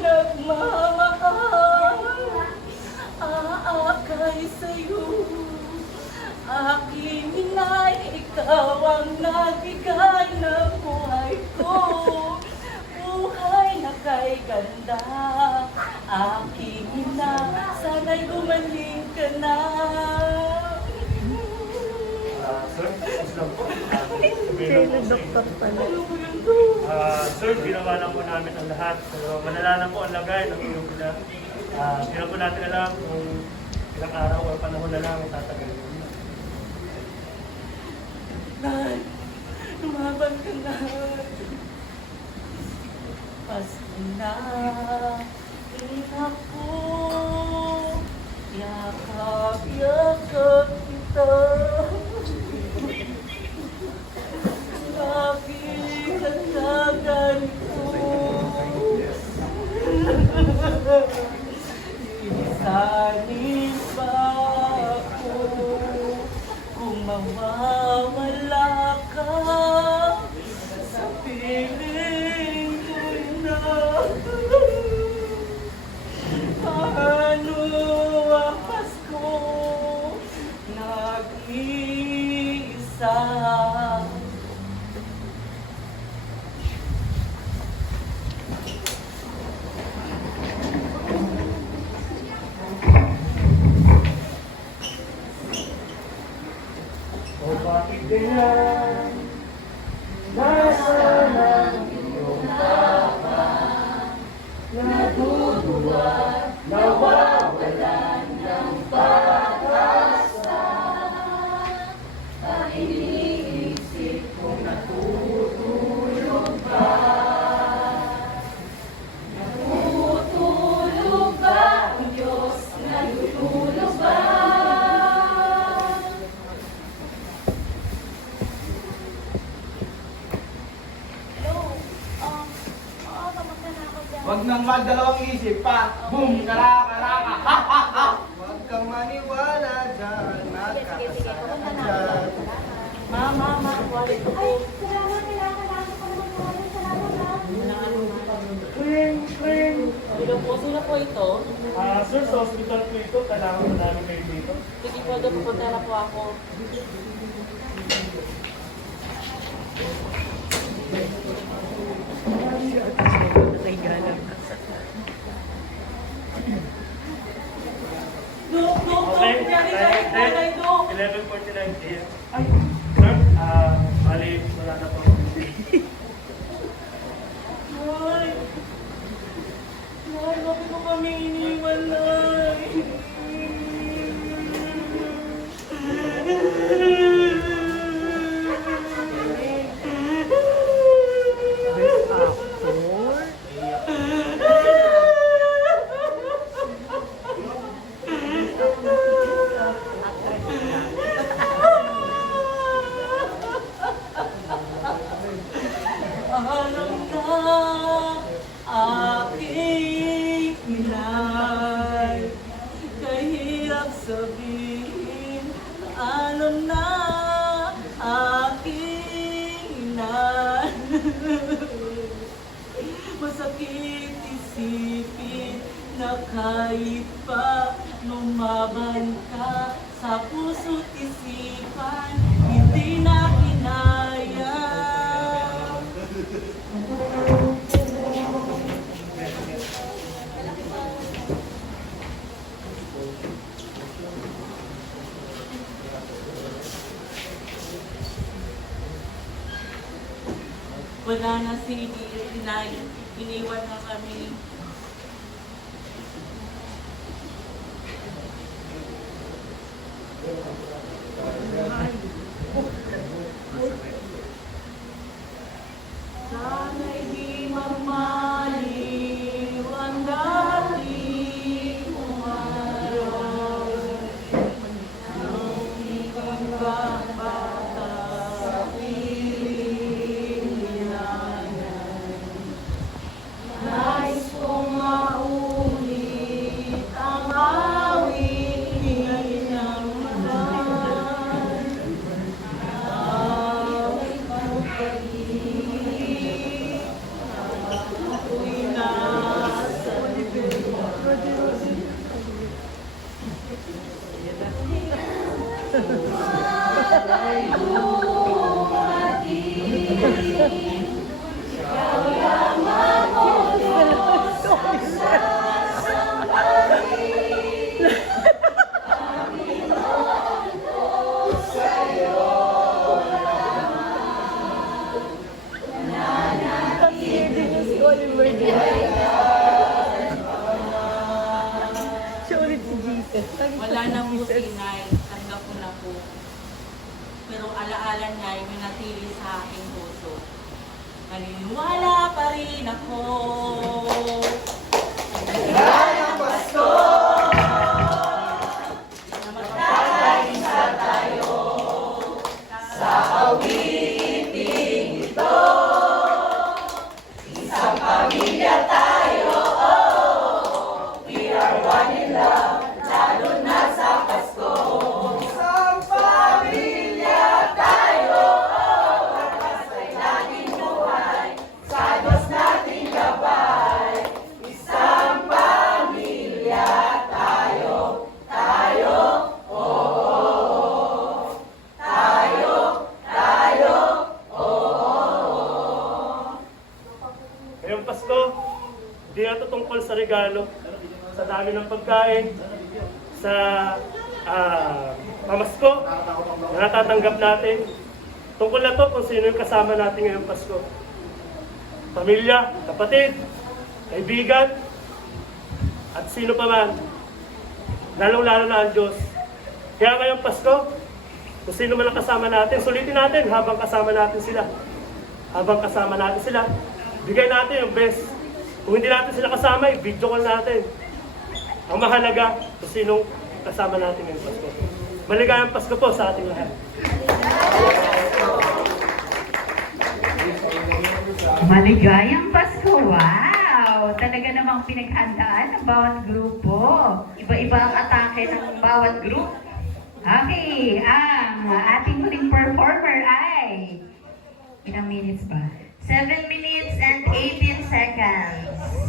nagmamahal, aakay sa'yo. Aking inay, ikaw ang nagbigay ng buhay ko. Buhay na kay ganda, aking ina, sana'y gumaling ka na. Sir, excuse lang po. Doktor pala. Sir, ginawa lang po namin ang lahat. Pero manala na po ang lagay ng iyong bila. Hindi na po natin alam kung ilang araw o panahon na lang ang tatagal. Nay, lumaban ka na. Pasko na, ina ko, yakap-yakap kita. Bakit nagkagan ko? Inisanin ba ako kung mawawala ka sa piling ko'y na? Paano ang Pasko nag-iisa? O bakit ganyan? Nasaan ang iyong papa? Natutuwa, nawawalan ng pag-asa. Ang iniisip kong natutulog ba? Natutulog ba ang Diyos? Natutulog ba? Huwag nang magdalawang isip pa. Boom! Karaka! Ha! Ha! Ha! Huwag kang maniwala dyan. Nakakasala ka dyan. Ma, wali ko po. Kling! Kling! Sino po? Sino po ito? Sir, sa hospital po ito, kailangan mo namin kayo dito. Sige po, doon pupunta na po ako. Dok, nangyari sa Dok. 11:49 AM. Ay, sir, bali, wala na po. Ay, bakit mo kami iniwan, Nay? Alam na aking inay, kahirap sabihin. Alam na aking inay, masakit isipin na kahit pa lumaban ka sa puso't isipan, hindi na kinaya. Wala na si Inay, iniwan na kami. Sana'y di magmaliw ang dating araw. Nung ikang bata sa piling nilayan, nais ko Ang kidding niya si Oliver din. Siya ulit si Jesus. Wala na po si Nay, tanggap ko na po. Pero alaala niya yung natili sa aking puso. Naniniwala pa rin ako. Kaya Pasko! Na magkakaisa tayo sa awiting ito. Isang pamilya tayo, oh. We are one in love, lalo na sa Pasko. Isang pamilya Tayo, oh. Pagpasay nating buhay, sa Diyos nating gabay. Isang pamilya tayo, tayo, oh. Tayo, tayo, oh. Ngayong Pasko, hindi ito tungkol sa regalo, sa dami ng pagkain, sa pamasko na natatanggap natin. Tungkol na to kung sino yung kasama natin ngayong Pasko. Pamilya, kapatid, kaibigan, at sino pa man. Lalong-lalo na ang Diyos. Kaya ngayong Pasko, kung sino man ang kasama natin, sulitin natin habang kasama natin sila. Habang kasama natin sila, bigay natin yung best. Kung hindi natin sila kasama, i-video call natin. Ang mahalaga kung sinong kasama natin ngayong Pasko. Maligayang Pasko po sa ating lahat. Maligayang Pasko! Wow! Talaga namang pinaghandaan ng bawat grupo. Iba-iba ang atake ng bawat group. Okay, ang ating huling performer ay... Ilang minutes ba? 7 minutes and 18 seconds.